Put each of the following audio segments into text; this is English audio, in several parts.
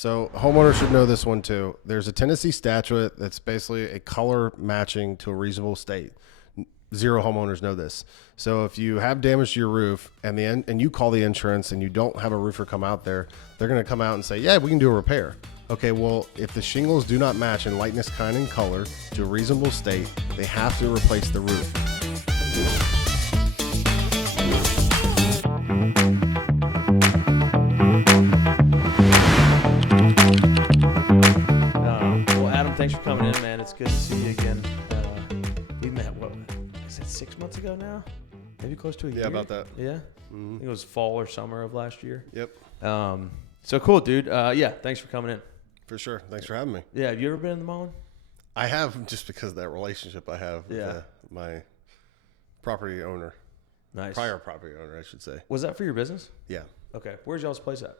So homeowners should know this one too. There's a Tennessee statute that's basically a color matching to a reasonable state. Zero homeowners know this. So if you have damage to your roof and you call the insurance and you don't have a roofer come out there, they're going to come out and say, yeah, we can do a repair. Okay, well, if the shingles do not match in lightness, kind, and color to a reasonable state, they have to replace the roof. Thanks for coming in, man. It's good to see you again. We met, what, is it 6 months ago now? Maybe close to a year? Yeah, about that. Yeah? Mm-hmm. I think it was fall or summer of last year. Yep. So cool, dude. Yeah, thanks for coming in. For sure. Thanks for having me. Yeah, have you ever been in the Mullen? I have, just because of that relationship I have with my property owner. Nice. Prior property owner, I should say. Was that for your business? Yeah. Okay. Where's y'all's place at?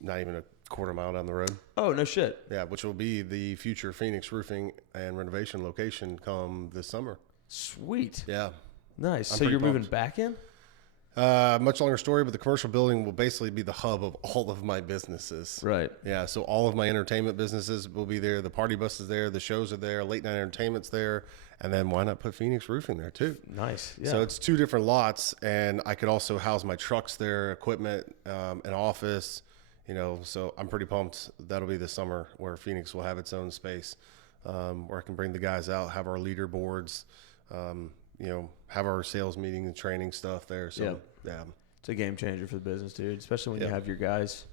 Not even a quarter mile down the road. Oh, no shit. Yeah, which will be the future Phoenix roofing and renovation location come this summer. Sweet. Yeah. Nice. I'm So you're pumped. moving back in? Much longer story, but the commercial building will basically be the hub of all of my businesses. Right. Yeah, so all of my entertainment businesses will be there. The party bus is there. The shows are there. Late night entertainment's there. And then why not put Phoenix roofing there too? Nice. Yeah. So it's two different lots, and I could also house my trucks there, equipment, an office. You know, so I'm pretty pumped. That'll be this summer where Phoenix will have its own space, where I can bring the guys out, have our leaderboards, you know, have our sales meeting and training stuff there. So, yeah. It's a game changer for the business, dude, especially when you Yeah. have your guys.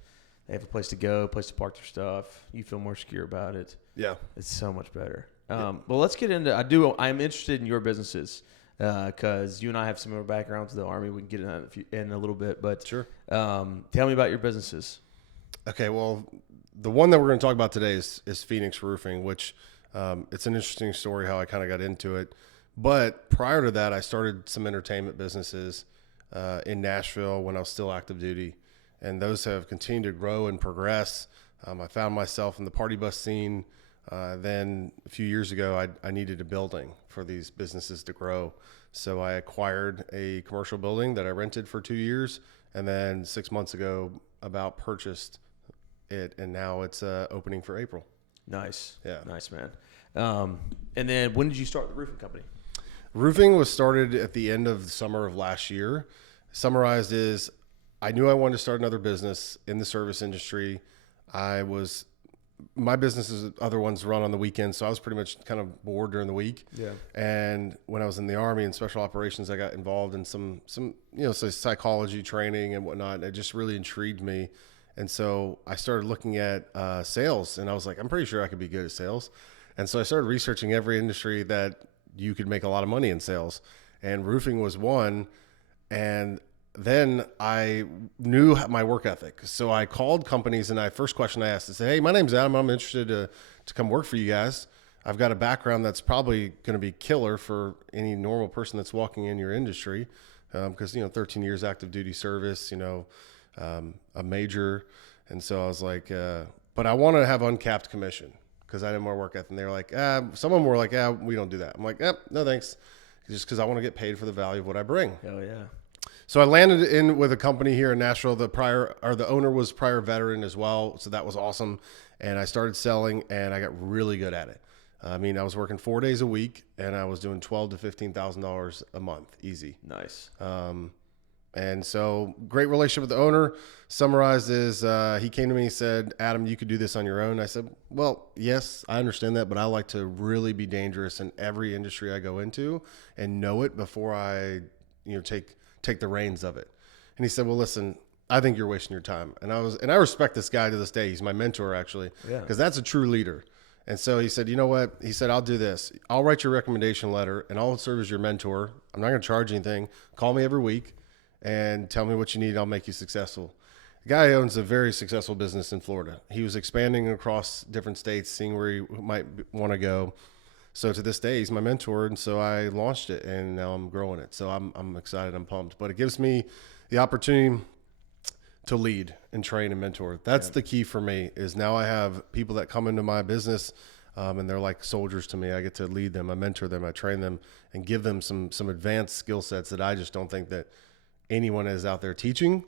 They have a place to go, a place to park their stuff. You feel more secure about it. Yeah. It's so much better. Well, let's get into. I'm interested in your businesses because you and I have similar backgrounds with the Army. We can get into that in a little bit, but Sure. Tell me about your businesses. Okay, well, the one that we're going to talk about today is Phoenix Roofing, which it's an interesting story how I kind of got into it. But prior to that, I started some entertainment businesses in Nashville when I was still active duty, and those have continued to grow and progress. I found myself in the party bus scene. Then a few years ago, I needed a building for these businesses to grow. So I acquired a commercial building that I rented for 2 years, and then 6 months ago about purchased it, and now it's opening for April. Nice. Yeah. Nice, man. And then when did you start the roofing company? Roofing was started at the end of the summer of last year. Summarized is I knew I wanted to start another business in the service industry. My businesses, other ones run on the weekends, so I was pretty much kind of bored during the week. Yeah. And when I was in the Army and special operations, I got involved in some psychology training and whatnot. And it just really intrigued me. And so I started looking at sales, and I was like, I'm pretty sure I could be good at sales. And so I started researching every industry that you could make a lot of money in sales. And roofing was one. And then I knew my work ethic. So I called companies, and first question I asked, I said, hey, my name's Adam. I'm interested to come work for you guys. I've got a background that's probably going to be killer for any normal person that's walking in your industry. Because, 13 years active duty service, a major. And so I was like, but I wanted to have uncapped commission because I didn't want to work ethic. And they were like, some of them were like, we don't do that. I'm like, no, thanks. Just because I want to get paid for the value of what I bring. Hell yeah. So I landed in with a company here in Nashville. The owner was prior veteran as well. So that was awesome. And I started selling, and I got really good at it. I mean, I was working 4 days a week, and I was doing $12,000 to $15,000 a month, easy. Nice. And so great relationship with the owner. Summarized is he came to me and said, Adam, you could do this on your own. I said, well, yes, I understand that, but I like to really be dangerous in every industry I go into and know it before I take the reins of it. And he said, well, listen, I think you're wasting your time. And I respect this guy to this day. He's my mentor, actually, because that's a true leader. And so he said, you know what? He said, I'll do this. I'll write your recommendation letter, and I'll serve as your mentor. I'm not going to charge anything. Call me every week and tell me what you need. I'll make you successful. The guy owns a very successful business in Florida. He was expanding across different states, seeing where he might want to go. So to this day, he's my mentor, and so I launched it, and now I'm growing it. So I'm excited. I'm pumped. But it gives me the opportunity to lead and train and mentor. That's the key for me. Is now I have people that come into my business, and they're like soldiers to me. I get to lead them, I mentor them, I train them, and give them some advanced skill sets that I just don't think that anyone is out there teaching.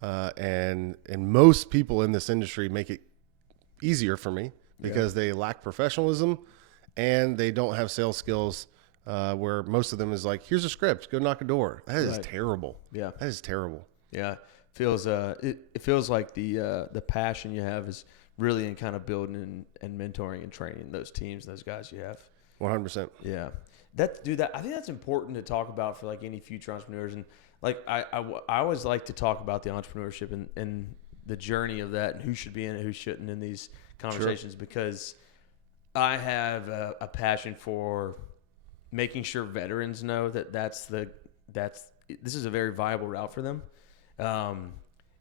And most people in this industry make it easier for me because they lack professionalism and they don't have sales skills. Where most of them is like, here's a script, go knock a door. That is terrible. Yeah, that is terrible. Yeah, feels it feels like the passion you have is really in kind of building and mentoring and training those teams, those guys you have. 100%. Yeah, I think that's important to talk about for like any future entrepreneurs. And like I always like to talk about the entrepreneurship and the journey of that and who should be in it, who shouldn't in these conversations, because I have a passion for making sure veterans know that this is a very viable route for them.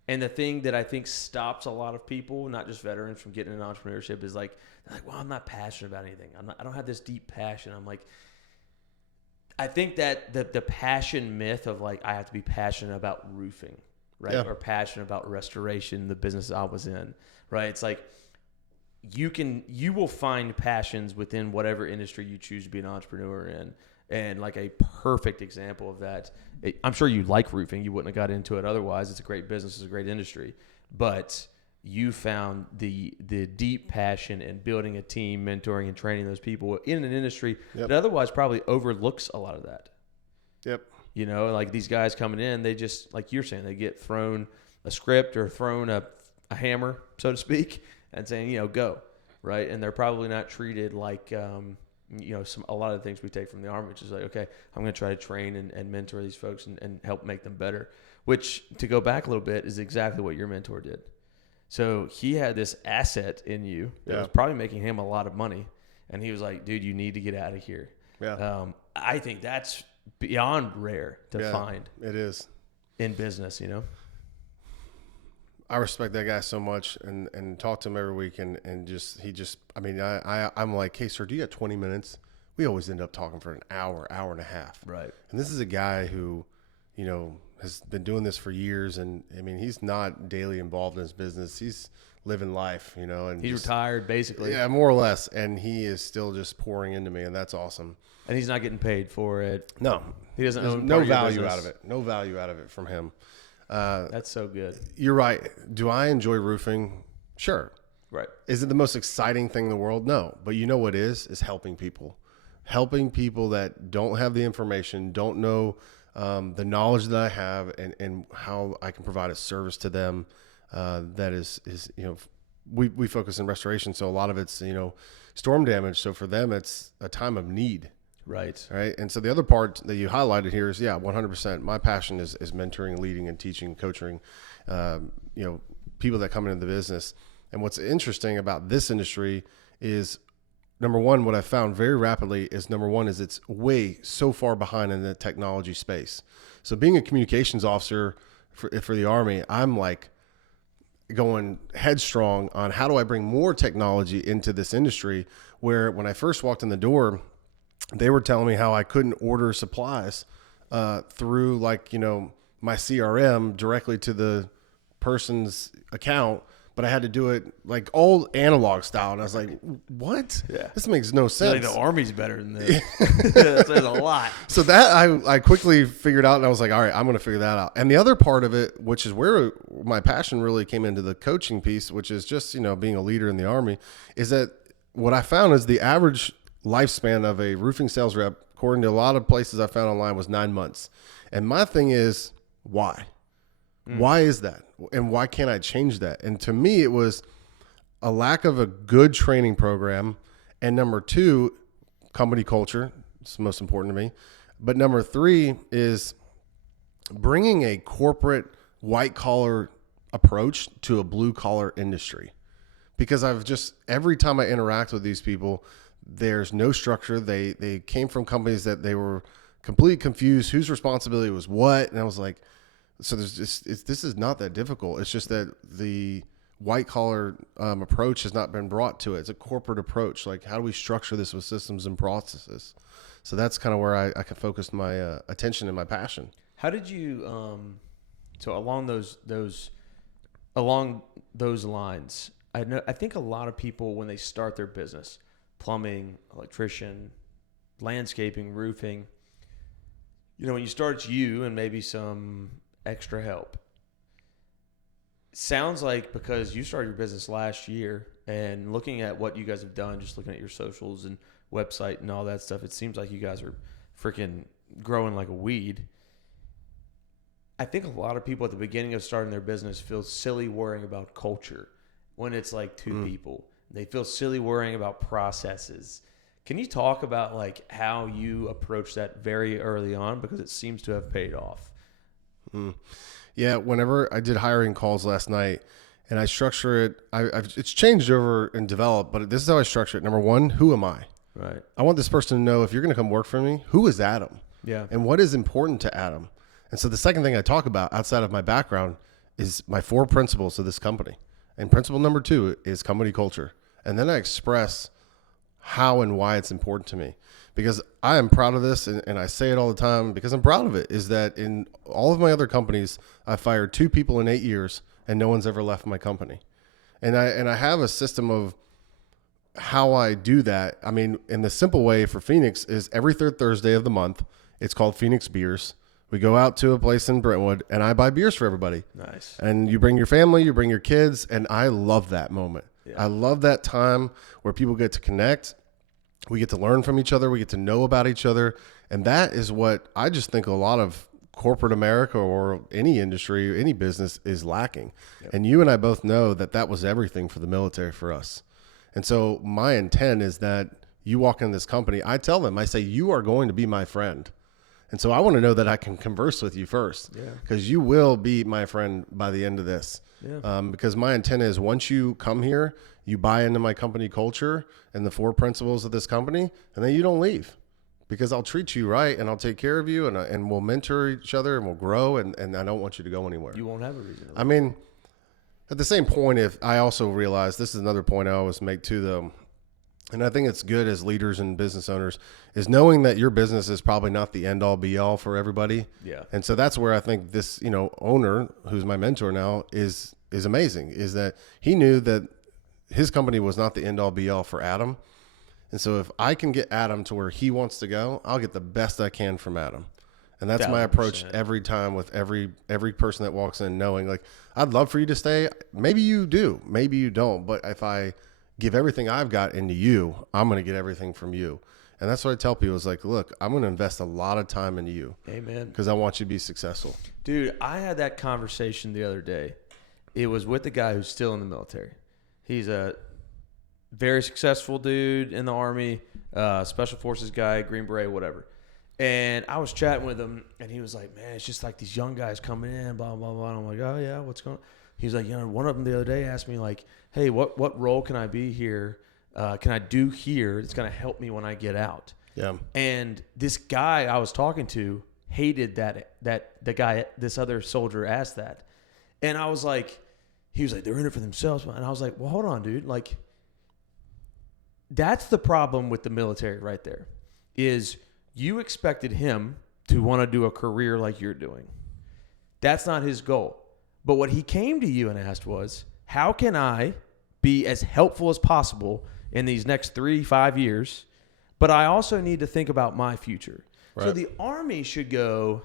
And the thing that I think stops a lot of people, not just veterans, from getting into entrepreneurship is like, they're like, well, I'm not passionate about anything. I don't have this deep passion. I'm like, I think that the passion myth of like, I have to be passionate about roofing, right? Yeah. Or passionate about restoration, the business I was in, right? It's like, you will find passions within whatever industry you choose to be an entrepreneur in. And like a perfect example of that, I'm sure you like roofing. You wouldn't have got into it otherwise. It's a great business. It's a great industry. But you found the deep passion in building a team, mentoring and training those people in an industry that otherwise probably overlooks a lot of that. Yep. You know, like these guys coming in, they just, like you're saying, they get thrown a script or thrown a hammer, so to speak, and saying, go, right? And they're probably not treated like, a lot of the things we take from the Army, which is like, okay, I'm going to try to train and mentor these folks and help make them better, which, to go back a little bit, is exactly what your mentor did. So he had this asset in you that was probably making him a lot of money. And he was like, dude, you need to get out of here. Yeah. I think that's beyond rare to find. It is. In business, I respect that guy so much and talk to him every week I'm like, hey sir, do you got 20 minutes? We always end up talking for an hour and a half. Right. And this is a guy who, has been doing this for years. And I mean, he's not daily involved in his business. He's living life, and he's retired basically. Yeah, more or less. And he is still just pouring into me, and that's awesome. And he's not getting paid for it. No, he doesn't own no value out of it. No value out of it from him. That's so good. You're right. Do I enjoy roofing? Sure. Right. Is it the most exciting thing in the world? No. But you know what is helping people that don't have the information, don't know the knowledge that I have and how I can provide a service to them. That is, we focus in restoration. So a lot of it's, storm damage. So for them, it's a time of need. Right. Right. And so the other part that you highlighted here is, 100%. My passion is mentoring, leading, and teaching, coaching, people that come into the business. And what's interesting about this industry is, number one, what I found very rapidly is it's way so far behind in the technology space. So being a communications officer for the Army, I'm like going headstrong on how do I bring more technology into this industry, where when I first walked in the door, they were telling me how I couldn't order supplies through my CRM directly to the person's account, but I had to do it like old analog style. And I was like, what? Yeah. This makes no sense. Like the Army's better than this. That says a lot. So that I quickly figured out, and I was like, all right, I'm going to figure that out. And the other part of it, which is where my passion really came into the coaching piece, which is just, being a leader in the Army, is that what I found is the average lifespan of a roofing sales rep, according to a lot of places I found online, was 9 months. And my thing is, why? Why is that? And why can't I change that? And to me, it was a lack of a good training program. And number two, company culture. It's most important to me. But number three is bringing a corporate white collar approach to a blue collar industry. Because every time I interact with these people, there's no structure. They came from companies that they were completely confused whose responsibility was what. And I was like, so this is not that difficult. It's just that the white collar approach has not been brought to it. It's a corporate approach. Like, how do we structure this with systems and processes? So that's kind of where I can focus my attention and my passion. How did you, so along those lines, I think a lot of people, when they start their business, plumbing, electrician, landscaping, roofing, when you start, it's you and maybe some extra help. sounds like because you started your business last year and looking at what you guys have done, just looking at your socials and website and all that stuff, it seems like you guys are freaking growing like a weed. I think a lot of people at the beginning of starting their business feel silly worrying about culture when it's like two people. They feel silly worrying about processes. Can you talk about like how you approach that very early on, because it seems to have paid off? Yeah, whenever I did hiring calls last night, and I structure it, it's changed over and developed, but this is how I structure it. Number one, who am I? Right. I want this person to know, if you're going to come work for me, who is Adam? Yeah. And what is important to Adam? And so the second thing I talk about outside of my background is my 4 principles of this company. And principle number 2 is company culture. And then I express how and why it's important to me, because I am proud of this. And I say it all the time because I'm proud of it, is that in all of my other companies, I fired 2 people in 8 years and no one's ever left my company. And I have a system of how I do that. I mean, in the simple way for Phoenix is every 3rd Thursday of the month, it's called Phoenix Beers. We go out to a place in Brentwood and I buy beers for everybody. Nice. And you bring your family, you bring your kids. And I love that moment. Yeah. I love that time where people get to connect. We get to learn from each other. We get to know about each other. And that is what I just think a lot of corporate America or any industry, any business is lacking. Yep. And you and I both know that that was everything for the military for us. And so my intent is that you walk in this company, I tell them, I say, you are going to be my friend. And so I want to know that I can converse with you first, because you will be my friend by the end of this. Yeah. Because my intent is once you come here, you buy into my company culture and the 4 principles of this company, and then you don't leave, because I'll treat you right and I'll take care of you, and we'll mentor each other and we'll grow. And I don't want you to go anywhere. You won't have a reason. I mean, at the same point, if I also realize, this is another point I always make too, though, and I think it's good as leaders and business owners, is knowing that your business is probably not the end all be all for everybody. Yeah. And so that's where I think this, owner who's my mentor now is amazing, is that he knew that his company was not the end all be all for Adam. And so if I can get Adam to where he wants to go, I'll get the best I can from Adam. And that's 100%. My approach every time with every person that walks in, knowing like, I'd love for you to stay. Maybe you do, maybe you don't. But if I give everything I've got into you, I'm going to get everything from you. And that's what I tell people is like, look, I'm going to invest a lot of time into you. Amen. Because I want you to be successful. Dude, I had that conversation the other day. It was with the guy who's still in the military. He's a very successful dude in the Army, special forces guy, Green Beret, whatever. And I was chatting with him, and he was like, man, it's just like these young guys coming in, blah, blah, blah. And I'm like, oh, yeah, what's going on? He's like, one of them the other day asked me, like, hey, what role can I be here? Can I do here that's going to help me when I get out? Yeah. And this guy I was talking to hated that the guy, this other soldier asked that. And I was like, he was like, they're in it for themselves. And I was like, well, hold on, dude. Like, that's the problem with the military right there, is you expected him to want to do a career like you're doing. That's not his goal. But what he came to you and asked was, how can I be as helpful as possible in these next 3-5 years? But I also need to think about my future. Right. So the Army should go,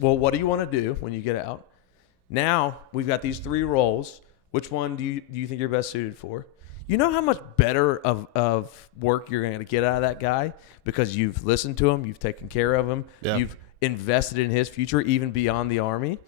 what do you want to do when you get out? Now we've got these 3 roles. Which one do you think you're best suited for? You know how much better of work you're going to get out of that guy because you've listened to him, you've taken care of him, you've invested in his future even beyond the Army.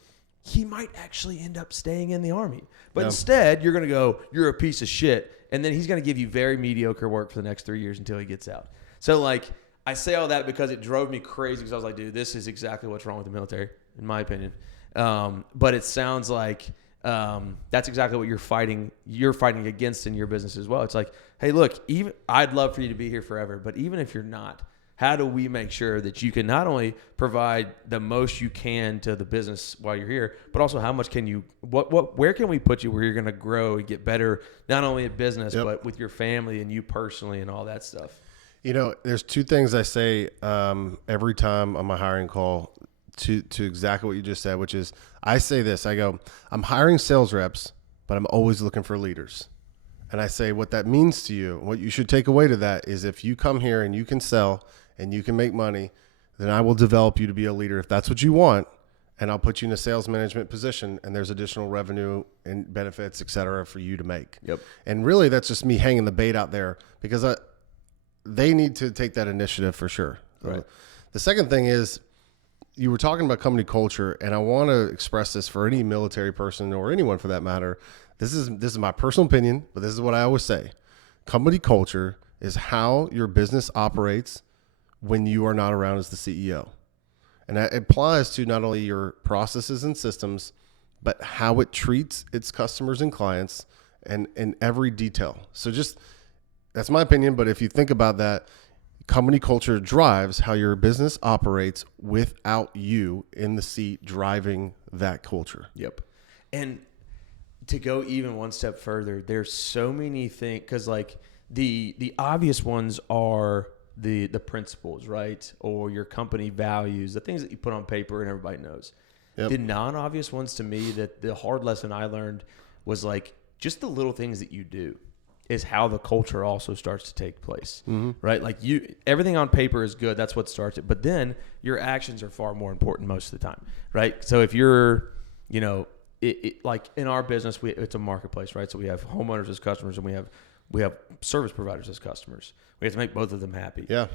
He might actually end up staying in the Army. But instead, you're going to go, you're a piece of shit, and then he's going to give you very mediocre work for the next 3 years until he gets out. So, like, I say all that because it drove me crazy, because I was like, dude, this is exactly what's wrong with the military, in my opinion. But it sounds like that's exactly what you're fighting against in your business as well. It's like, hey, look, I'd love for you to be here forever, but even if you're not, how do we make sure that you can not only provide the most you can to the business while you're here, but also how much can you, where can we put you where you're going to grow and get better, not only in business, but with your family and you personally and all that stuff? There's 2 things I say every time on my hiring call to exactly what you just said, which is I say this, I go, I'm hiring sales reps, but I'm always looking for leaders. And I say what that means to you, what you should take away to that is if you come here and you can sell and you can make money, then I will develop you to be a leader if that's what you want. and I'll put you in a sales management position, and there's additional revenue and benefits, et cetera, for you to make. Yep. And really, that's just me hanging the bait out there because they need to take that initiative for sure. Right. The second thing is, you were talking about company culture, and I want to express this for any military person or anyone for that matter. This is my personal opinion, but this is what I always say. Company culture is how your business operates when you are not around as the CEO. And that applies to not only your processes and systems, but how it treats its customers and clients and in every detail. So that's my opinion. But if you think about that, company culture drives how your business operates without you in the seat driving that culture. Yep. And to go even one step further, there's so many things, because like the obvious ones are the principles, right? Or your company values, the things that you put on paper and everybody knows. Yep. The non-obvious ones to me, that the hard lesson I learned was like just the little things that you do is how the culture also starts to take place, right? Like everything on paper is good. That's what starts it. But then your actions are far more important most of the time, right? So if you're, like in our business, it's a marketplace, right? So we have homeowners as customers, and we have service providers as customers. We have to make both of them happy. Yeah.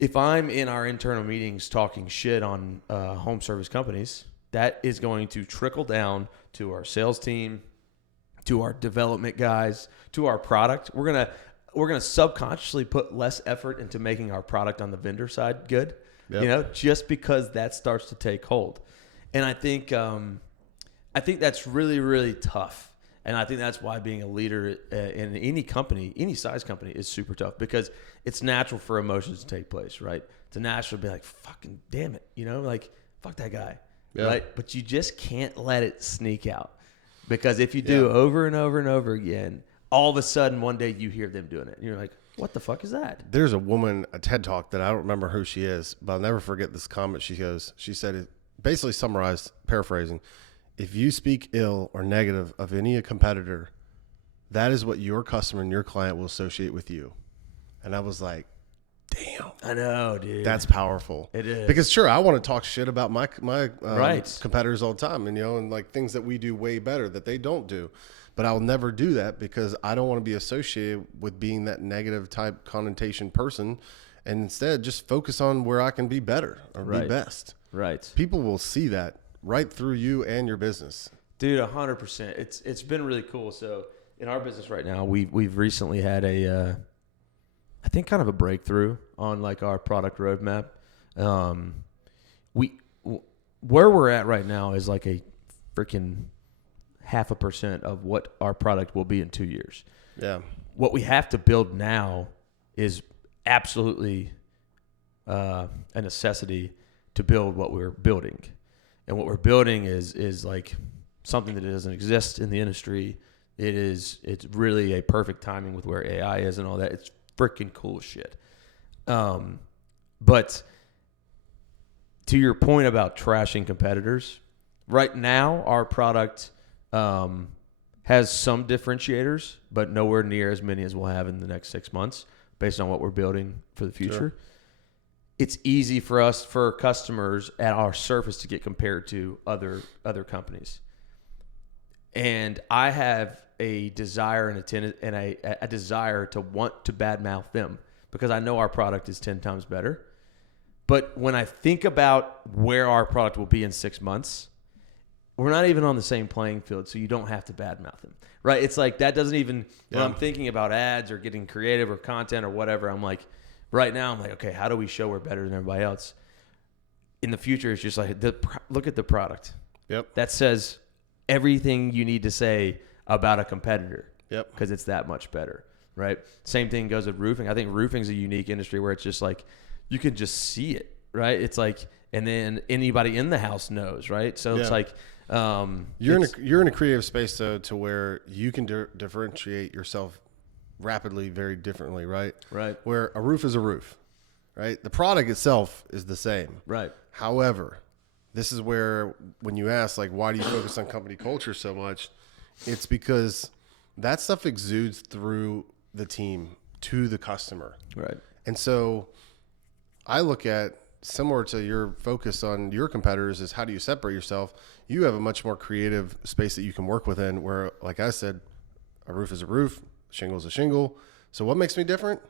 If I'm in our internal meetings talking shit on home service companies, that is going to trickle down to our sales team, to our development guys, to our product. We're gonna subconsciously put less effort into making our product on the vendor side good. Yep. Just because that starts to take hold. And I think that's really, really tough. And I think that's why being a leader in any company, any size company, is super tough, because it's natural for emotions to take place, right? It's natural to be like, fucking damn it, like, fuck that guy, right? But you just can't let it sneak out, because if you do over and over and over again, all of a sudden one day you hear them doing it, and you're like, what the fuck is that? There's a woman, a TED Talk, that I don't remember who she is, but I'll never forget this comment. She said it basically summarized, paraphrasing, if you speak ill or negative of any competitor, that is what your customer and your client will associate with you. And I was like, damn. I know, dude. That's powerful. It is. Because sure, I want to talk shit about my right. competitors all the time, and like things that we do way better that they don't do. But I'll never do that because I don't want to be associated with being that negative type connotation person, and instead just focus on where I can be better or be best. Right. People will see that right through you and your business. Dude, 100%. It's been really cool. So in our business right now, we've recently had I think kind of a breakthrough on like our product roadmap. Where we're at right now is like a freaking 0.5% of what our product will be in 2 years. Yeah. What we have to build now is absolutely a necessity to build what we're building. And what we're building is like something that doesn't exist in the industry. It's really a perfect timing with where AI is and all that. It's freaking cool shit. But to your point about trashing competitors, right now our product has some differentiators, but nowhere near as many as we'll have in the next 6 months based on what we're building for the future. Sure. It's easy for customers at our surface to get compared to other companies. And I have a desire and a desire to want to badmouth them because I know our product is 10 times better. But when I think about where our product will be in 6 months, we're not even on the same playing field, so you don't have to badmouth them, right? It's like that doesn't even, when I'm thinking about ads or getting creative or content or whatever, I'm like, right now, I'm like, okay, how do we show we're better than everybody else? In the future, it's just like, look at the product. Yep. That says everything you need to say about a competitor. Yep. Because it's that much better, right? Same thing goes with roofing. I think roofing is a unique industry where it's just like, you can just see it, right? It's like, and then anybody in the house knows, right? So it's like, you're in a creative space though, to where you can differentiate yourself rapidly, very differently, right? Right. Where a roof is a roof, right? The product itself is the same. Right. However, this is where when you ask, like, why do you focus on company culture so much? It's because that stuff exudes through the team to the customer. Right. And so I look at similar to your focus on your competitors is how do you separate yourself? You have a much more creative space that you can work within where, like I said, a roof is a roof, shingle is a shingle. So what makes me different?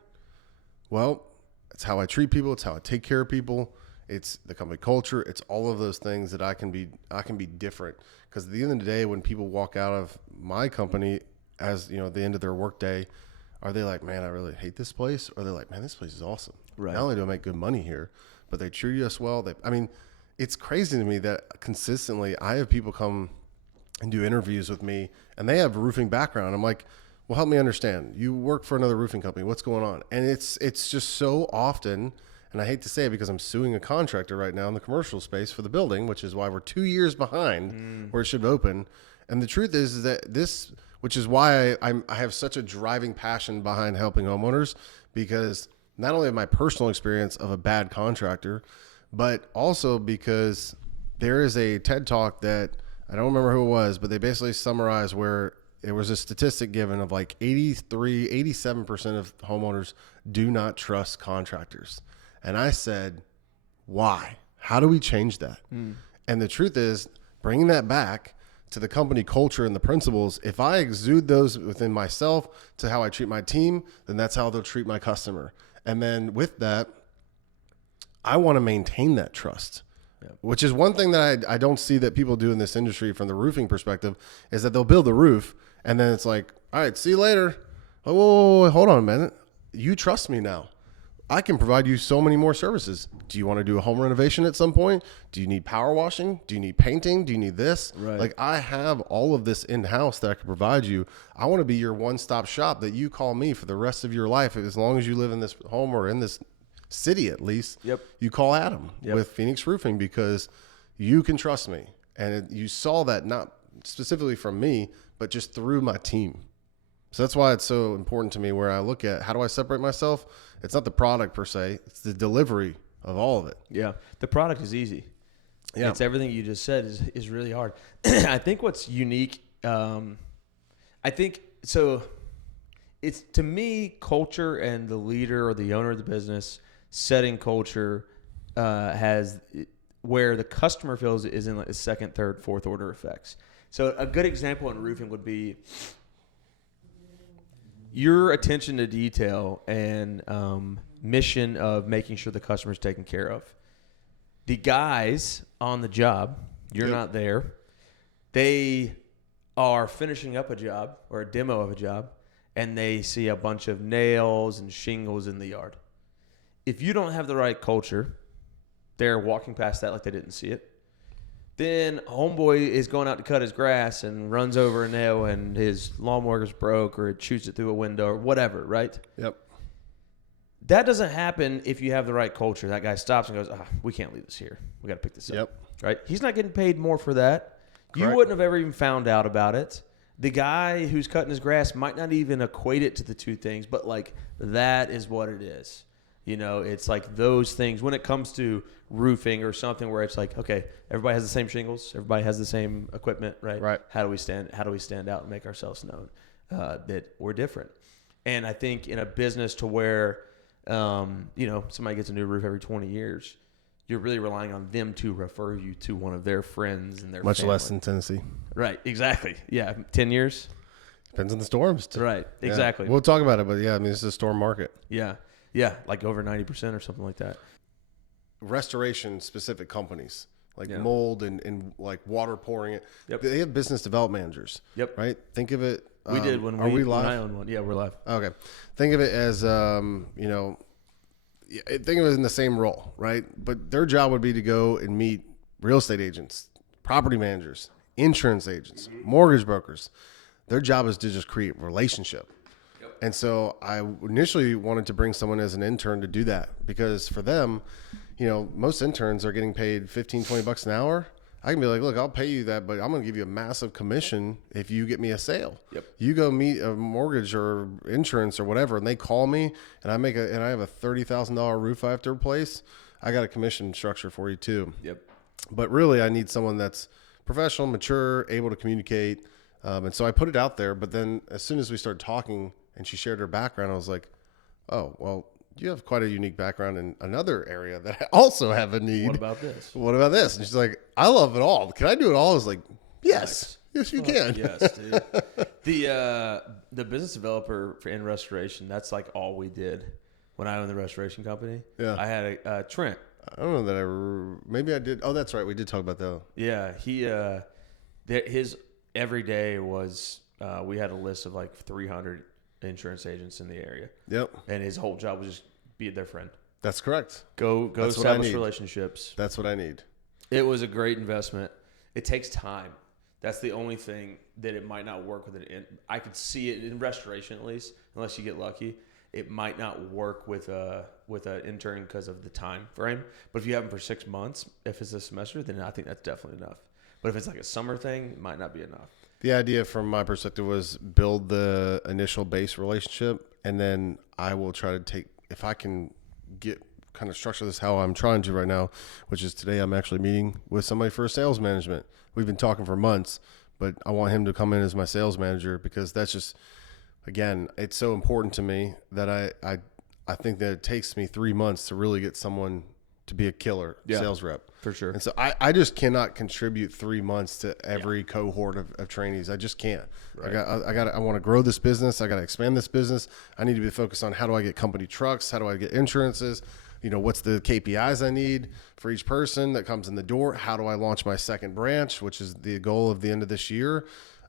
Well, it's how I treat people. It's how I take care of people. It's the company culture. It's all of those things that I can be different. Because at the end of the day, when people walk out of my company as, at the end of their workday, are they like, man, I really hate this place? Or they're like, man, this place is awesome. Right. Not only do I make good money here, but they treat us well. It's crazy to me that consistently I have people come and do interviews with me and they have a roofing background. I'm like, well, help me understand. You work for another roofing company. What's going on? And it's just so often, and I hate to say it because I'm suing a contractor right now in the commercial space for the building, which is why we're 2 years behind where it should open. And the truth is that this, which is why I have such a driving passion behind helping homeowners, because not only of my personal experience of a bad contractor, but also because there is a TED Talk that I don't remember who it was, but they basically summarized where there was a statistic given of like 87% of homeowners do not trust contractors. And I said, why? How do we change that? And the truth is, bringing that back to the company culture and the principles, if I exude those within myself to how I treat my team, then that's how they'll treat my customer. And then with that, I want to maintain that trust, which is one thing that I don't see that people do in this industry from the roofing perspective, is that they'll build a roof and then it's like, all right, see you later. Oh, whoa, hold on a minute. You trust me now. I can provide you so many more services. Do you want to do a home renovation at some point? Do you need power washing? Do you need painting? Do you need this? Right. Like, I have all of this in-house that I can provide you. I want to be your one-stop shop that you call me for the rest of your life. As long as you live in this home or in this city, at least, you call Adam with Phoenix Roofing because you can trust me. And you saw that not specifically from me, but just through my team. So that's why it's so important to me where I look at how do I separate myself? It's not the product per se. It's the delivery of all of it. Yeah. The product is easy. Yeah. It's everything you just said is really hard. I think what's unique, it's to me, culture and the leader or the owner of the business setting culture has where the customer feels is in like the second, third, fourth order effects. So a good example in roofing would be your attention to detail and mission of making sure the customer's taken care of. The guys on the job, you're not there. They are finishing up a job or a demo of a job, and they see a bunch of nails and shingles in the yard. If you don't have the right culture, they're walking past that like they didn't see it. Then homeboy is going out to cut his grass and runs over a nail and his lawnmower's broke or it shoots it through a window or whatever, right? Yep. That doesn't happen if you have the right culture. That guy stops and goes, we can't leave this here. We got to pick this up. Right? He's not getting paid more for that. Correct. You wouldn't have ever even found out about it. The guy who's cutting his grass might not even equate it to the two things, but like that is what it is. It's like those things when it comes to roofing or something where it's like, okay, everybody has the same shingles, everybody has the same equipment, right? Right. How do we stand out and make ourselves known that we're different? And I think in a business to where, somebody gets a new roof every 20 years, you're really relying on them to refer you to one of their friends and their much family. less in Tennessee. Right. Exactly. Yeah. 10 years. Depends on the storms. Right. Exactly. We'll talk about it, but this is a storm market. Yeah. Yeah. Like over 90% or something like that. Restoration specific companies like mold and like water pouring it. Yep. They have business development managers. Yep. Right. Think of it. We did when we live? when I owned one. Yeah, we're live. Okay. Think of it as, think of it in the same role, right? But their job would be to go and meet real estate agents, property managers, insurance agents, mortgage brokers. Their job is to just create relationship. Yep. And so I initially wanted to bring someone as an intern to do that because for them, most interns are getting paid $15-20 an hour. I can be like, look, I'll pay you that, but I'm going to give you a massive commission if you get me a sale. Yep. You go meet a mortgage or insurance or whatever, and they call me, and I have a $30,000 roof I have to replace. I got a commission structure for you too. Yep. But really, I need someone that's professional, mature, able to communicate, and so I put it out there. But then, as soon as we started talking, and she shared her background, I was like, oh, well, you have quite a unique background in another area that I also have a need. What about this? What about this? And she's like, I love it all. Can I do it all? I was like, yes. Yes, you can. Yes, dude. The business developer in restoration, that's like all we did when I owned the restoration company. Yeah. I had a Trent. I don't know that maybe I did. Oh, that's right. We did talk about that. Yeah, his every day was we had a list of like 300 insurance agents in the area. Yep. And his whole job was just be their friend. That's correct. Go That's establish relationships. That's what I need. It was a great investment. It takes time. That's the only thing that it might not work with it. I could see it in restoration, at least, unless you get lucky. It might not work with an intern because of the time frame. But if you have them for 6 months, if it's a semester, then I think that's definitely enough. But if it's like a summer thing, it might not be enough. The idea from my perspective was build the initial base relationship, and then I will try to take, if I can get kind of structure this how I'm trying to right now, which is today I'm actually meeting with somebody for sales management. We've been talking for months, but I want him to come in as my sales manager because that's just, again, it's so important to me that I think that it takes me 3 months to really get someone to be a killer sales rep. For sure. And so I just cannot contribute 3 months to every cohort of trainees. I just can't. Right. I want to grow this business. I got to expand this business. I need to be focused on how do I get company trucks? How do I get insurances? What's the KPIs I need for each person that comes in the door? How do I launch my second branch, which is the goal of the end of this year?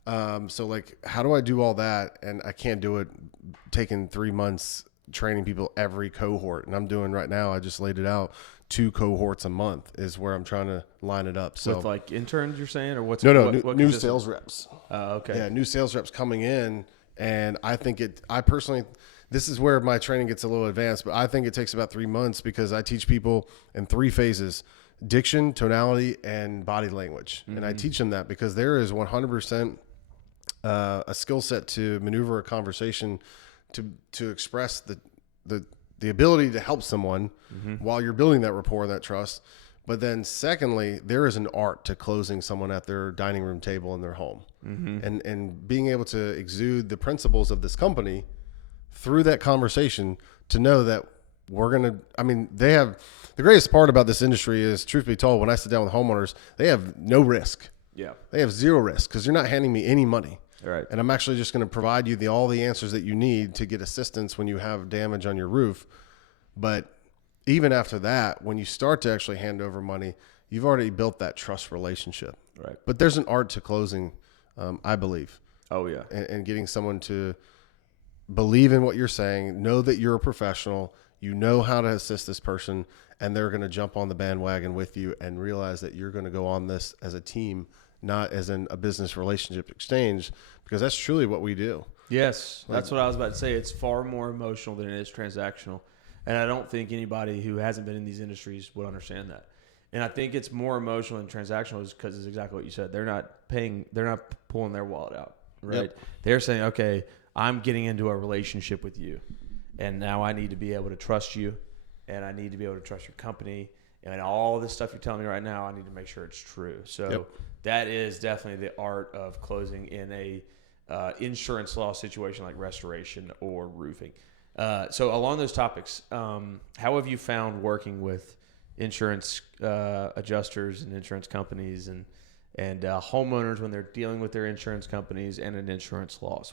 So like, how do I do all that? And I can't do it taking 3 months training people every cohort. And I'm doing right now, I just laid it out, 2 cohorts a month is where I'm trying to line it up. So with like interns, you're saying, or what's what new sales reps? Okay. Yeah, new sales reps coming in, and I think I personally, this is where my training gets a little advanced, but I think it takes about 3 months because I teach people in 3 phases: diction, tonality, and body language. Mm-hmm. And I teach them that because there is 100% a skill set to maneuver a conversation to express the ability to help someone while you're building that rapport and that trust. But then secondly, there is an art to closing someone at their dining room table in their home, and being able to exude the principles of this company through that conversation to know that they have, the greatest part about this industry is, truth be told, when I sit down with homeowners, they have no risk. Yeah. They have zero risk because you're not handing me any money. Right. And I'm actually just going to provide you all the answers that you need to get assistance when you have damage on your roof. But even after that, when you start to actually hand over money, you've already built that trust relationship. Right. But there's an art to closing, I believe. Oh, yeah. And getting someone to believe in what you're saying, know that you're a professional, you know how to assist this person, and they're going to jump on the bandwagon with you and realize that you're going to go on this as a team, not as in a business relationship exchange, because that's truly what we do. Yes, that's what I was about to say. It's far more emotional than it is transactional. And I don't think anybody who hasn't been in these industries would understand that. And I think it's more emotional than transactional is because it's exactly what you said. They're not pulling their wallet out, right? Yep. They're saying, okay, I'm getting into a relationship with you, and now I need to be able to trust you, and I need to be able to trust your company, and all this stuff you're telling me right now, I need to make sure it's true. So that is definitely the art of closing in a insurance law situation like restoration or roofing. So along those topics, how have you found working with insurance adjusters and insurance companies and homeowners when they're dealing with their insurance companies and an insurance loss?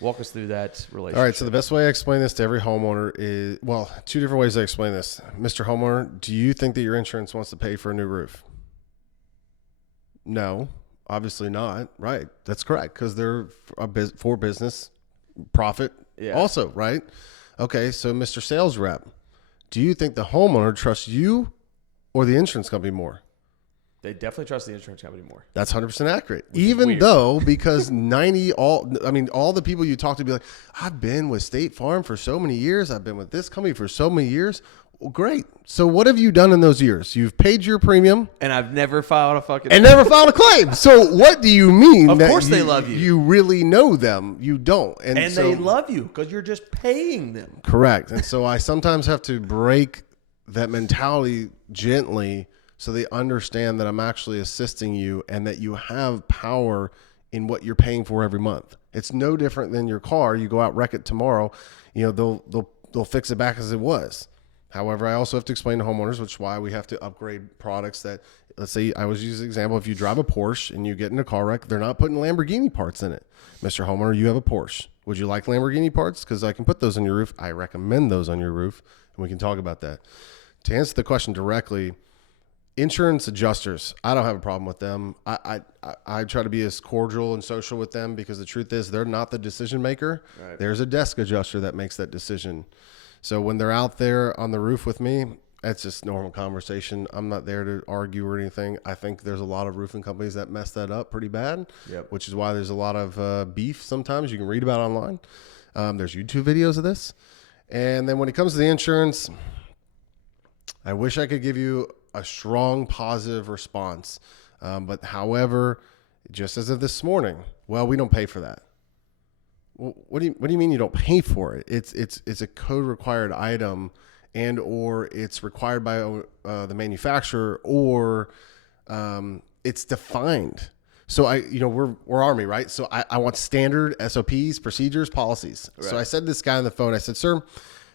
Walk us through that relationship. All right, so the best way I explain this to every homeowner is, 2 different ways I explain this. Mr. Homeowner, do you think that your insurance wants to pay for a new roof? No, obviously not. Right. That's correct, because they're for business profit also, right? Okay, so Mr. Sales Rep, do you think the homeowner trusts you or the insurance company more? They definitely trust the insurance company more. That's 100% accurate. Even though, because all the people you talk to be like, I've been with State Farm for so many years. I've been with this company for so many years. Well, great. So what have you done in those years? You've paid your premium. And I've never filed a fucking... And never filed a claim. So what do you mean? Of course they love you. You really know them. You don't. And so, they love you because you're just paying them. Correct. And so I sometimes have to break that mentality gently so they understand that I'm actually assisting you and that you have power in what you're paying for every month. It's no different than your car. You go out, wreck it tomorrow. They'll they'll fix it back as it was. However, I also have to explain to homeowners, which is why we have to upgrade products that, let's say, I was using an example. If you drive a Porsche and you get in a car wreck, they're not putting Lamborghini parts in it. Mr. Homeowner, you have a Porsche. Would you like Lamborghini parts? Because I can put those on your roof. I recommend those on your roof, and we can talk about that. To answer the question directly, insurance adjusters, I don't have a problem with them. I try to be as cordial and social with them because the truth is they're not the decision maker. Right. There's a desk adjuster that makes that decision. So when they're out there on the roof with me, that's just normal conversation. I'm not there to argue or anything. I think there's a lot of roofing companies that mess that up pretty bad, which is why there's a lot of beef sometimes you can read about online. There's YouTube videos of this. And then when it comes to the insurance, I wish I could give you a strong positive response. But however, just as of this morning, well, we don't pay for that. Well, what do you mean you don't pay for it? It's a code required item, and or it's required by the manufacturer, or it's defined. So we're Army, right? So I want standard SOPs, procedures, policies. Right. So I said to this guy on the phone, I said, sir,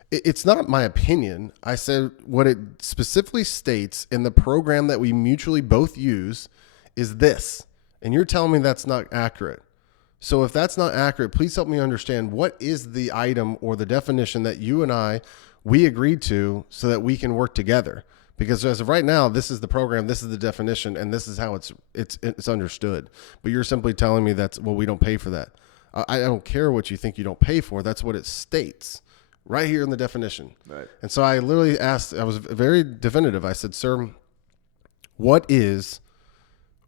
it's not my opinion. I said what it specifically states in the program that we mutually both use is this, and you're telling me that's not accurate. So if that's not accurate, please help me understand what is the item or the definition that you and we agreed to so that we can work together. Because as of right now, this is the program, this is the definition, and this is how it's understood. But you're simply telling me we don't pay for that. I don't care what you think you don't pay for. That's what it states right here in the definition. Right. And so I literally asked, I was very definitive. I said, sir, what is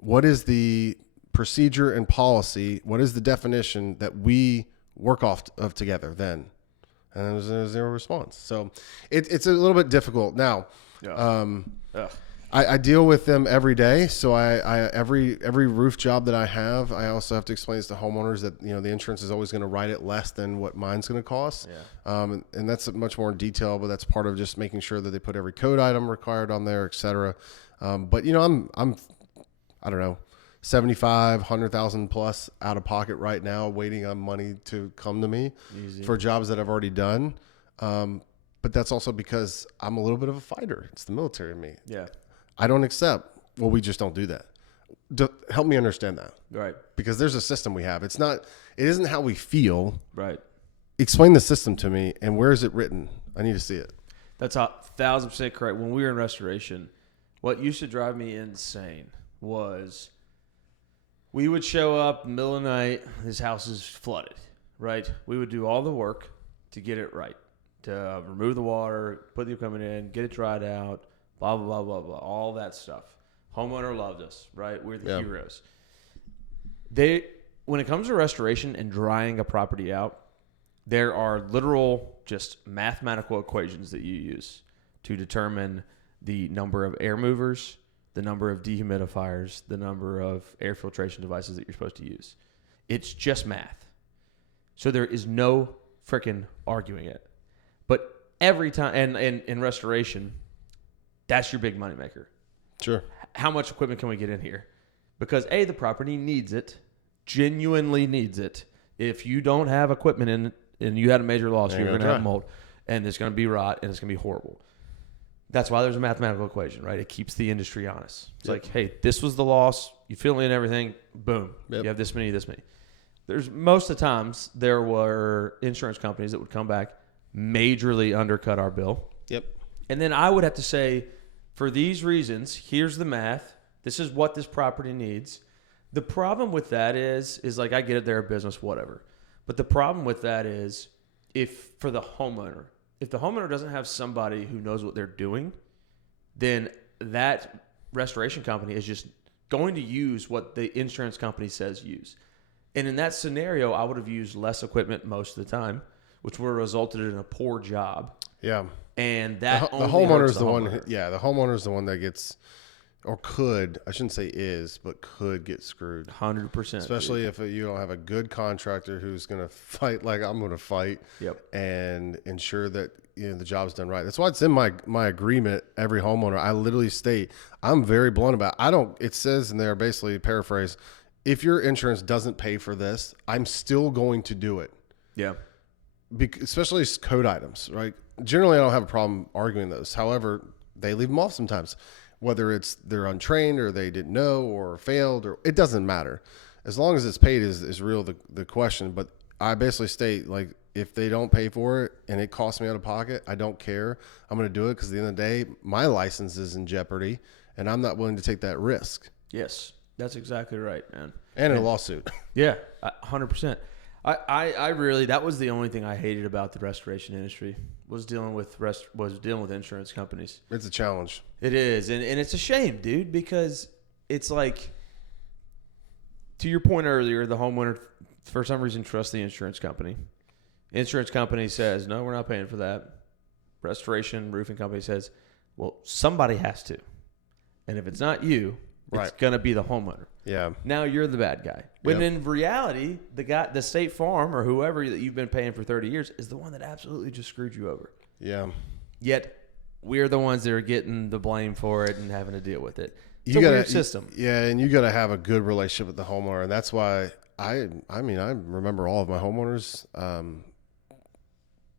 the procedure and policy? What is the definition that we work off of together then? And there was zero response. So it's a little bit difficult. Now, I deal with them every day. So every roof job that I have, I also have to explain this to homeowners that, the insurance is always going to write it less than what mine's going to cost. Yeah. And that's much more in detail, but that's part of just making sure that they put every code item required on there, et cetera. But I'm I don't know, 75, 100,000 plus out of pocket right now, waiting on money to come to me for jobs that I've already done. But that's also because I'm a little bit of a fighter. It's the military in me. Yeah. I don't accept, we just don't do that. Help me understand that. Right. Because there's a system we have. It isn't how we feel. Right. Explain the system to me, and where is it written? I need to see it. That's 1,000% correct. When we were in restoration, what used to drive me insane was we would show up in the middle of the night, his house is flooded, right? We would do all the work to get it right, to remove the water, put the equipment in, get it dried out, blah, blah, blah, blah, blah, all that stuff. Homeowner loved us, right? We're the heroes. When it comes to restoration and drying a property out, there are literal just mathematical equations that you use to determine the number of air movers, the number of dehumidifiers, the number of air filtration devices that you're supposed to use. It's just math. So there is no freaking arguing it. But every time, and in restoration, that's your big moneymaker. Sure. How much equipment can we get in here? Because the property needs it, genuinely needs it. If you don't have equipment in it and you had a major loss, you're going to have mold, and it's going to be rot, and it's going to be horrible. That's why there's a mathematical equation, right? It keeps the industry honest. It's like, hey, this was the loss. You fill in everything. Boom. Yep. You have this many. There's most of the times there were insurance companies that would come back, majorly undercut our bill. Yep. And then I would have to say, for these reasons, here's the math. This is what this property needs. The problem with that is like, I get it, they're a business, whatever. But the problem with that is if the homeowner doesn't have somebody who knows what they're doing, then that restoration company is just going to use what the insurance company says use. And in that scenario, I would have used less equipment most of the time, which would have resulted in a poor job. Yeah. And that the homeowner is the one. The homeowner is the one that gets, or could, I shouldn't say is, but could get screwed. 100%. Especially if you don't have a good contractor who's going to fight like I'm going to fight. Yep. And ensure that the job's done right. That's why it's in my agreement. Every homeowner, I literally state, I'm very blunt about it. It says in there, basically paraphrase, if your insurance doesn't pay for this, I'm still going to do it. Yeah. especially code items, right? Generally, I don't have a problem arguing those. However, they leave them off sometimes, whether it's they're untrained or they didn't know or failed, or it doesn't matter. As long as it's paid is real the question. But I basically state, like, if they don't pay for it and it costs me out of pocket, I don't care. I'm going to do it because at the end of the day, my license is in jeopardy, and I'm not willing to take that risk. Yes, that's exactly right, man. And in a lawsuit. Yeah, 100%. I really, that was the only thing I hated about the restoration industry was dealing with insurance companies. It's a challenge. It is, and it's a shame, dude, because it's like, to your point earlier, the homeowner for some reason trusts the insurance company. Insurance company says, no, we're not paying for that. Restoration roofing company says, well, somebody has to. And if it's not you, it's going to be the homeowner. Yeah. Now you're the bad guy. When in reality, the State Farm or whoever that you've been paying for 30 years is the one that absolutely just screwed you over. Yeah. Yet we're the ones that are getting the blame for it and having to deal with it. It's a weird system. Yeah, and you got to have a good relationship with the homeowner, and that's why I remember all of my homeowners.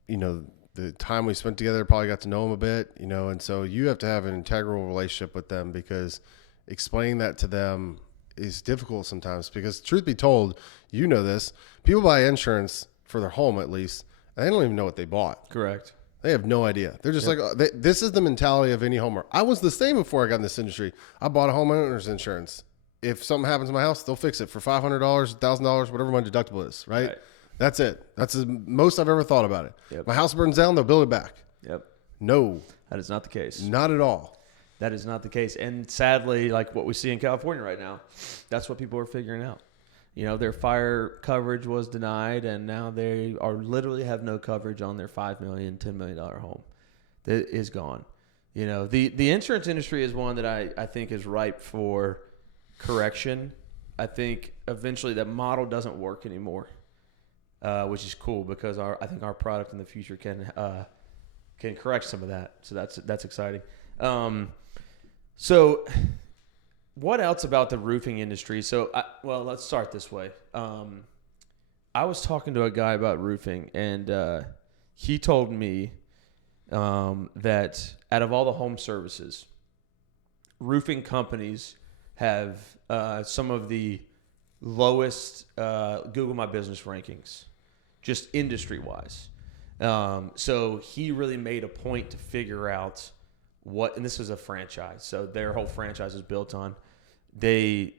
The time we spent together, probably got to know them a bit, and so you have to have an integral relationship with them, because explaining that to them is difficult sometimes, because truth be told, this, people buy insurance for their home, at least, and they don't even know what they bought. Correct. They have no idea. They're just this is the mentality of any homeowner. I was the same before I got in this industry. I bought a homeowner's insurance. If something happens to my house, they'll fix it for $500, $1,000, whatever my deductible is, right? That's it. That's the most I've ever thought about it. Yep. My house burns down, they'll build it back. Yep. No. That is not the case. Not at all. That is not the case. And sadly, like what we see in California right now, that's what people are figuring out. Their fire coverage was denied, and now they are literally have no coverage on their $5 million, $10 million home. That is gone. The insurance industry is one that I think is ripe for correction. I think eventually that model doesn't work anymore, which is cool, because I think our product in the future can correct some of that. So that's exciting. So what else about the roofing industry? So, let's start this way. I was talking to a guy about roofing, and he told me that out of all the home services, roofing companies have some of the lowest Google My Business rankings, just industry-wise. So he really made a point to figure out and this is a franchise, so their whole franchise is built on. They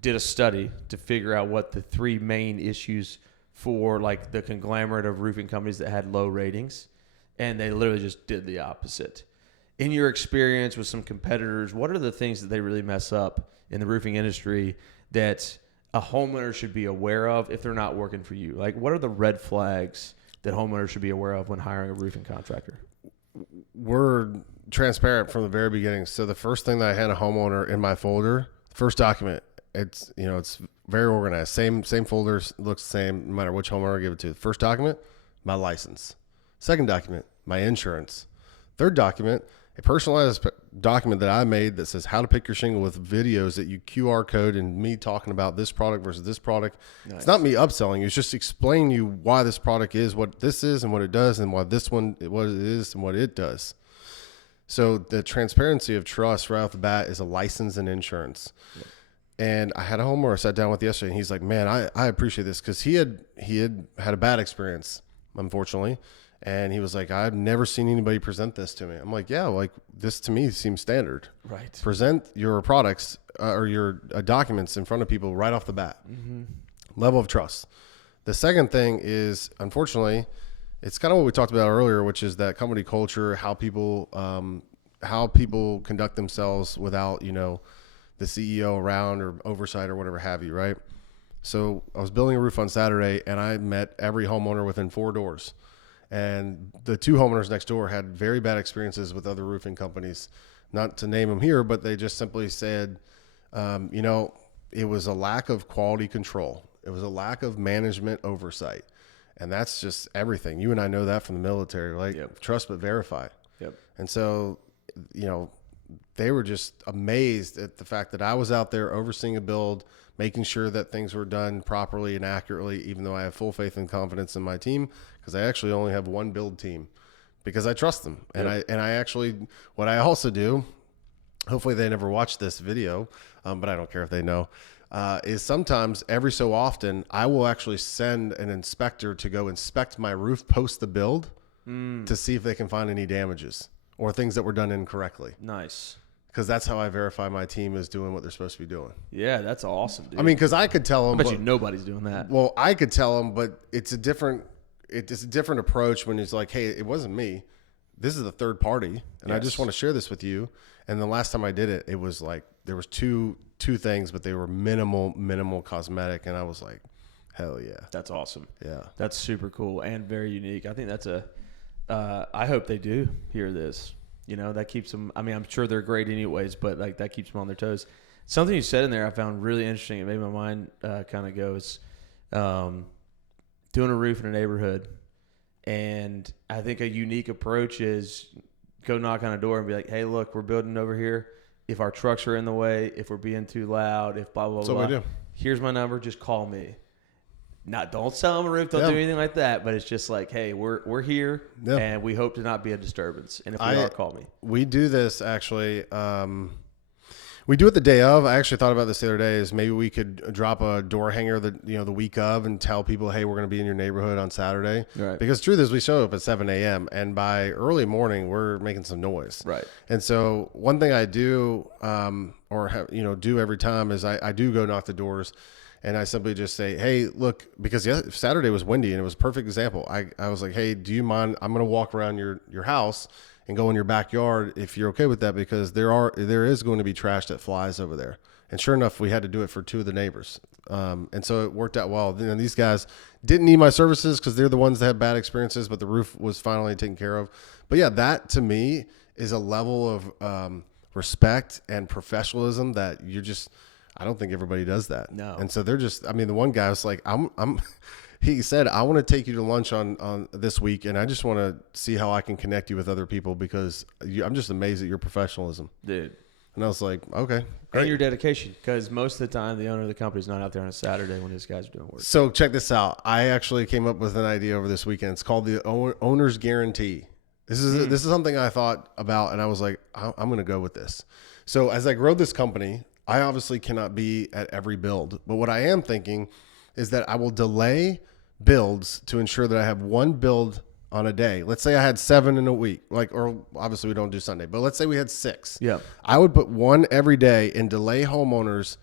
did a study to figure out what the three main issues for like the conglomerate of roofing companies that had low ratings, and they literally just did the opposite. In your experience with some competitors, what are the things that they really mess up in the roofing industry that a homeowner should be aware of if they're not working for you? Like, what are the red flags that homeowners should be aware of when hiring a roofing contractor? We're transparent from the very beginning. So the first thing that I had a homeowner in my folder, first document, it's very organized. Same folders, looks the same no matter which homeowner I give it to. First document, my license. Second document, my insurance. Third document, a personalized document that I made that says how to pick your shingle with videos that you QR code and me talking about this product versus this product. Nice. It's not me upselling you. It's just explaining you why this product is what this is and what it does, and why this one, what it is and what it does. So the transparency of trust right off the bat is a license and insurance. Yep. And I had a homeowner I sat down with yesterday, and he's like, man, I appreciate this, because he had a bad experience, unfortunately. And he was like, I've never seen anybody present this to me. I'm like, yeah, like this to me seems standard. Right. Present your products or your documents in front of people right off the bat. Mm-hmm. Level of trust. The second thing is, unfortunately, it's kind of what we talked about earlier, which is that company culture, how people conduct themselves without, the CEO around or oversight or whatever have you, right? So I was building a roof on Saturday, and I met every homeowner within 4 doors. And the 2 homeowners next door had very bad experiences with other roofing companies. Not to name them here, but they just simply said, it was a lack of quality control. It was a lack of management oversight. And that's just everything. You and I know that from the military, like Yep. Trust but verify. Yep. And so, they were just amazed at the fact that I was out there overseeing a build, making sure that things were done properly and accurately, even though I have full faith and confidence in my team, because I actually only have one build team because I trust them. And I actually, what I also do, hopefully they never watch this video, but I don't care if they know, is sometimes every so often I will actually send an inspector to go inspect my roof post the build to see if they can find any damages or things that were done incorrectly. Nice. Because that's how I verify my team is doing what they're supposed to be doing. Yeah, that's awesome, dude. I mean, because I could tell them. I bet you nobody's doing that. Well, I could tell them, but it's a different approach when it's like, hey, it wasn't me. This is the third party, and I just want to share this with you. And the last time I did it, it was like there was two things, but they were minimal cosmetic, and I was like, hell yeah. That's awesome. Yeah. That's super cool and very unique. I think that's I hope they do hear this. You know, that keeps them, I mean, I'm sure they're great anyways, but like that keeps them on their toes. Something you said in there I found really interesting. It made my mind kind of go is doing a roof in a neighborhood. And I think a unique approach is go knock on a door and be like, hey, look, we're building over here. If our trucks are in the way, if we're being too loud, if blah, blah, That's blah, what we do. Here's my number. Just call me. Don't sell them a roof. Don't do anything like that. But it's just like, hey, we're here, and we hope to not be a disturbance. And if we are, call me. We do this actually. We do it the day of. I actually thought about this the other day. Is maybe we could drop a door hanger the week of and tell people, hey, we're going to be in your neighborhood on Saturday. Right. Because the truth is, we show up at 7 a.m. and by early morning we're making some noise. Right. And so one thing I do, do every time is I do go knock the doors. And I simply just say, hey, look, because Saturday was windy and it was a perfect example. I was like, hey, do you mind? I'm going to walk around your house and go in your backyard if you're okay with that, because there is going to be trash that flies over there. And sure enough, we had to do it for two of the neighbors. And so it worked out well. And these guys didn't need my services because they're the ones that had bad experiences, but the roof was finally taken care of. But yeah, that to me is a level of respect and professionalism that I don't think everybody does that. No. And so they're just, I mean, the one guy was like, he said, I want to take you to lunch on this week. And I just want to see how I can connect you with other people because I'm just amazed at your professionalism. Dude. And I was like, okay, great. And your dedication, because most of the time the owner of the company is not out there on a Saturday when these guys are doing work. So check this out. I actually came up with an idea over this weekend. It's called the owner's guarantee. This is something I thought about, and I was like, I'm going to go with this. So as I grow this company, I obviously cannot be at every build, but what I am thinking is that I will delay builds to ensure that I have one build on a day. Let's say I had 7 in a week, or obviously we don't do Sunday, but let's say we had 6. Yeah. I would put one every day and delay homeowners,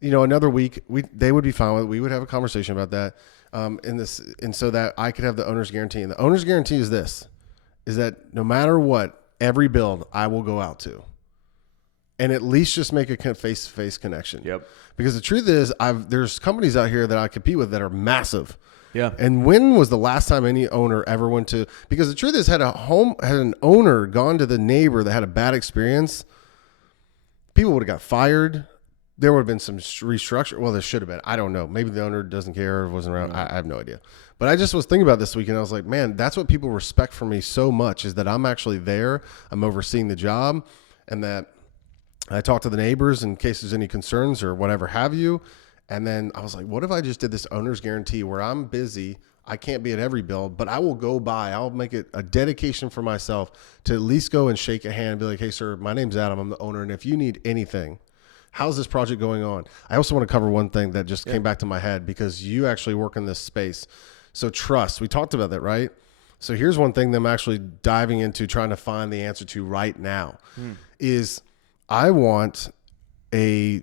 another week. They would be fine with it. We would have a conversation about that. And so that I could have the owner's guarantee. And the owner's guarantee is that no matter what, every build I will go out to. And at least just make a face-to-face connection. Yep. Because the truth is, there's companies out here that I compete with that are massive. Yeah. And when was the last time any owner ever went to? Because the truth is, had an owner gone to the neighbor that had a bad experience, people would have got fired. There would have been some restructure. Well, there should have been. I don't know. Maybe the owner doesn't care or wasn't around. I have no idea. But I just was thinking about this week, and I was like, man, that's what people respect from me so much is that I'm actually there. I'm overseeing the job, and that I talked to the neighbors in case there's any concerns or whatever have you. And then I was like, what if I just did this owner's guarantee where I'm busy? I can't be at every build, but I will go by. I'll make it a dedication for myself to at least go and shake a hand and be like, hey, sir, my name's Adam. I'm the owner. And if you need anything, how's this project going on? I also want to cover one thing that just came back to my head because you actually work in this space. So trust, we talked about that, right? So here's one thing that I'm actually diving into trying to find the answer to right now is I want a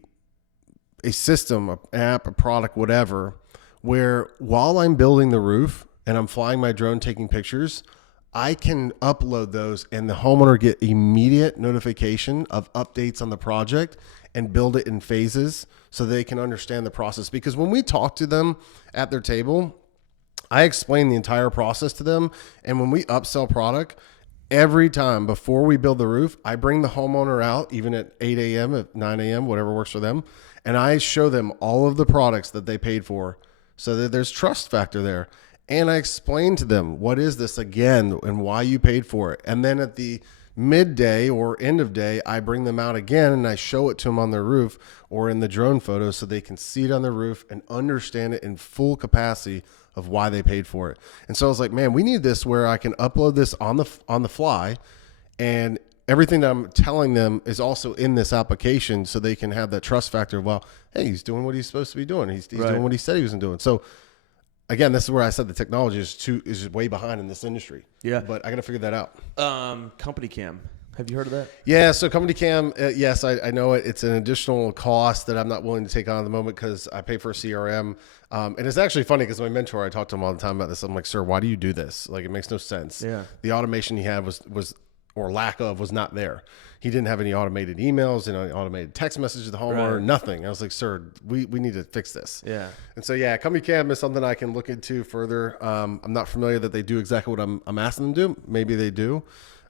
system, an app, a product, whatever, where while I'm building the roof and I'm flying my drone taking pictures, I can upload those and the homeowner get immediate notification of updates on the project and build it in phases so they can understand the process. Because when we talk to them at their table, I explain the entire process to them. And when we upsell product, every time before we build the roof, I bring the homeowner out, even at 8 a.m., at 9 a.m., whatever works for them. And I show them all of the products that they paid for so that there's trust factor there. And I explain to them, what is this again and why you paid for it. And then at the midday or end of day, I bring them out again and I show it to them on their roof or in the drone photos so they can see it on their roof and understand it in full capacity of why they paid for it. And so I was like, man, we need this where I can upload this on the fly, and everything that I'm telling them is also in this application so they can have that trust factor of, well, hey, he's doing what he's supposed to be doing. He's doing what he said he was doing. So again, this is where I said the technology is way behind in this industry. Yeah. But I got to figure that out. Company cam. Have you heard of that? Yeah. So company cam, yes, I know it. It's an additional cost that I'm not willing to take on at the moment because I pay for a CRM. And it's actually funny because my mentor, I talk to him all the time about this. I'm like, sir, why do you do this? Like, it makes no sense. Yeah. The automation he had was or lack of was not there. He didn't have any automated emails, automated text messages to the homeowner, nothing. I was like, sir, we need to fix this. Yeah. And so, yeah, company cam is something I can look into further. I'm not familiar that they do exactly what I'm asking them to do. Maybe they do.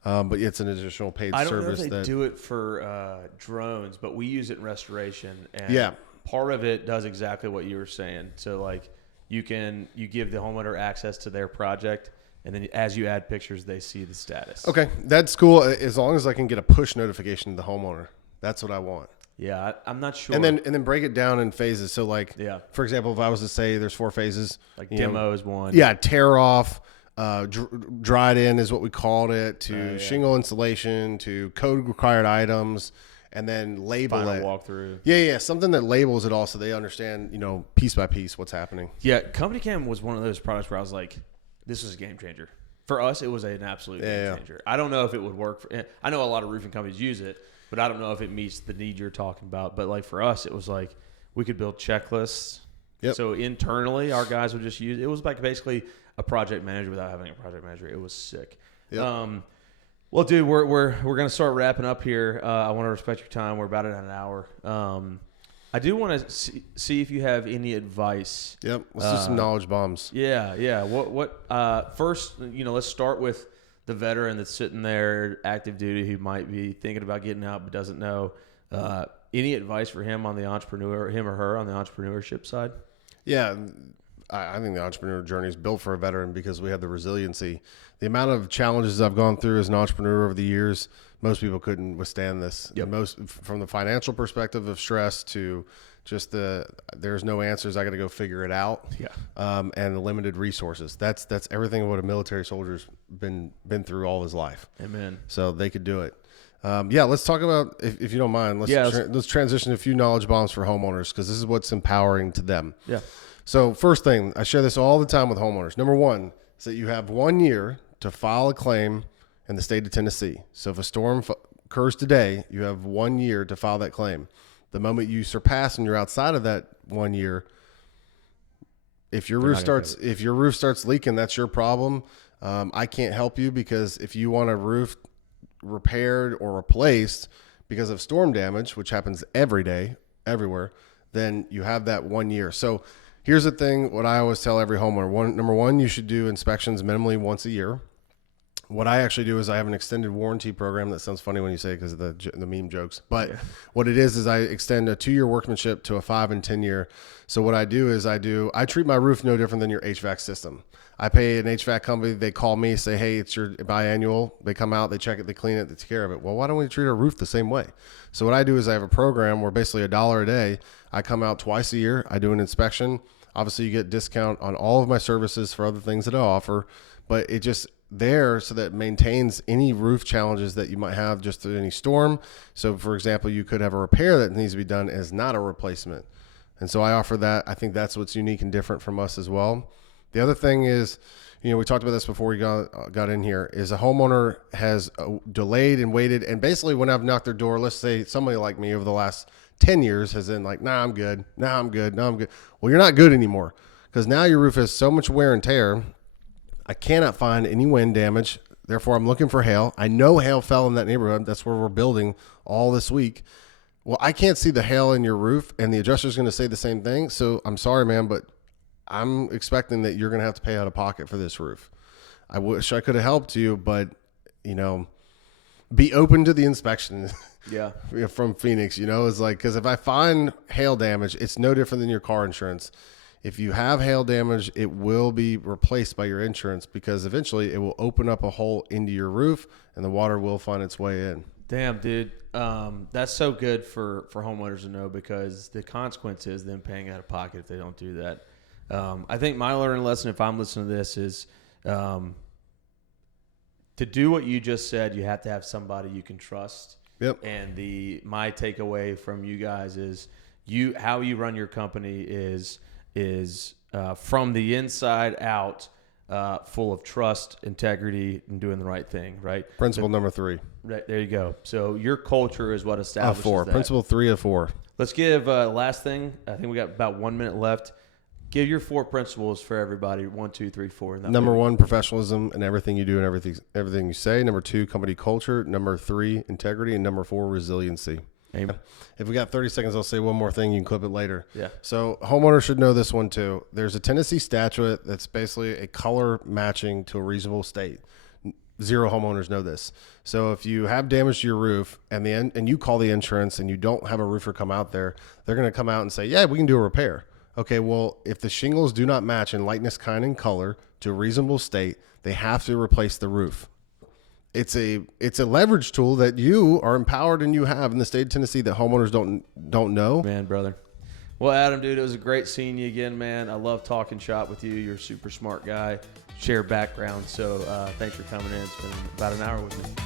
But it's an additional paid service. I don't know if they do it for drones, but we use it in restoration. And yeah. Part of it does exactly what you were saying. So like you give the homeowner access to their project, and then as you add pictures, they see the status. Okay, that's cool. As long as I can get a push notification to the homeowner, that's what I want. Yeah, I'm not sure. And then break it down in phases. So like, for example, if I was to say there's 4 phases, like demo is one. Yeah, tear off, dried in is what we called it, to shingle installation, to code required items. And then label Final it. Walkthrough. Yeah, something that labels it all so they understand, piece by piece what's happening. Yeah, Company Cam was one of those products where I was like, this was a game changer. For us, it was an absolute game changer. I don't know if it would work. I know a lot of roofing companies use it, but I don't know if it meets the need you're talking about. But like for us, it was like we could build checklists. Yep. So internally, our guys would just use it. It was like basically a project manager without having a project manager. It was sick. Yep. Well, dude, we're going to start wrapping up here. I want to respect your time. We're about at an hour. I do want to see if you have any advice. Yep. Let's do some knowledge bombs. Yeah. What first, let's start with the veteran that's sitting there, active duty, who might be thinking about getting out but doesn't know. Any advice for him on the entrepreneur, him or her on the entrepreneurship side? Yeah. I think the entrepreneur journey is built for a veteran because we have the resiliency. The amount of challenges I've gone through as an entrepreneur over the years, most people couldn't withstand this. Yep. Most from the financial perspective of stress to just there's no answers. I got to go figure it out. Yeah. And the limited resources. That's everything what a military soldier's been through all his life. Amen. So they could do it. Let's talk about, if you don't mind, let's transition to a few knowledge bombs for homeowners because this is what's empowering to them. Yeah. So first thing, I share this all the time with homeowners. Number one is that you have 1 year to file a claim in the state of Tennessee. So if a storm occurs today, you have 1 year to file that claim. The moment you surpass and you're outside of that 1 year, if your roof starts leaking, that's your problem. I can't help you because if you want a roof repaired or replaced because of storm damage, which happens every day, everywhere, then you have that 1 year. So here's the thing, what I always tell every homeowner. Number one, you should do inspections minimally once a year. What I actually do is I have an extended warranty program. That sounds funny when you say it because of the meme jokes. But what it is I extend a 2-year workmanship to a 5 and 10 year. So what I do is I treat my roof no different than your HVAC system. I pay an HVAC company. They call me, say, hey, it's your biannual. They come out, they check it, they clean it, they take care of it. Well, why don't we treat our roof the same way? So what I do is I have a program where basically $1 a day. I come out twice a year. I do an inspection. Obviously, you get discount on all of my services for other things that I offer, but it just there so that it maintains any roof challenges that you might have just through any storm. So, for example, you could have a repair that needs to be done as not a replacement. And so I offer that. I think that's what's unique and different from us as well. The other thing is, we talked about this before we got in here, is a homeowner has delayed and waited. And basically when I've knocked their door, let's say somebody like me over the last 10 years has been like, nah, I'm good. Nah, I'm good. No, I'm good. Well, you're not good anymore because now your roof has so much wear and tear. I cannot find any wind damage. Therefore, I'm looking for hail. I know hail fell in that neighborhood. That's where we're building all this week. Well, I can't see the hail in your roof, and the adjuster's going to say the same thing. So I'm sorry, man, but I'm expecting that you're going to have to pay out of pocket for this roof. I wish I could have helped you, but, be open to the inspection. Yeah. From Phoenix, it's like, because if I find hail damage, it's no different than your car insurance. If you have hail damage, it will be replaced by your insurance because eventually it will open up a hole into your roof and the water will find its way in. Damn, dude. That's so good for homeowners to know, because the consequence is them paying out of pocket if they don't do that. I think my learning lesson, if I'm listening to this, is to do what you just said, you have to have somebody you can trust. Yep. And my takeaway from you guys is how you run your company is from the inside out, full of trust, integrity, and doing the right thing, right? Principle number 3. Right, there you go. So your culture is what establishes 4. that. Principle 3 of 4. Let's give last thing. I think we got about 1 minute left. Give your 4 principles for everybody. 1, 2, 3, 4. Number 1, professionalism in everything you do and everything you say. Number 2, company culture. Number 3, integrity. And number 4, resiliency. Amen. If we got 30 seconds, I'll say one more thing. You can clip it later. Yeah. So homeowners should know this one too. There's a Tennessee statute that's basically a color matching to a reasonable state. 0 homeowners know this. So if you have damage to your roof and you call the insurance and you don't have a roofer come out there, they're going to come out and say, yeah, we can do a repair. Okay, well, if the shingles do not match in lightness, kind, and color to a reasonable state, they have to replace the roof. It's a leverage tool that you are empowered and you have in the state of Tennessee that homeowners don't know. Man, brother. Well, Adam, dude, it was a great seeing you again, man. I love talking shop with you. You're a super smart guy. Share background. So thanks for coming in. It's been about an hour with me.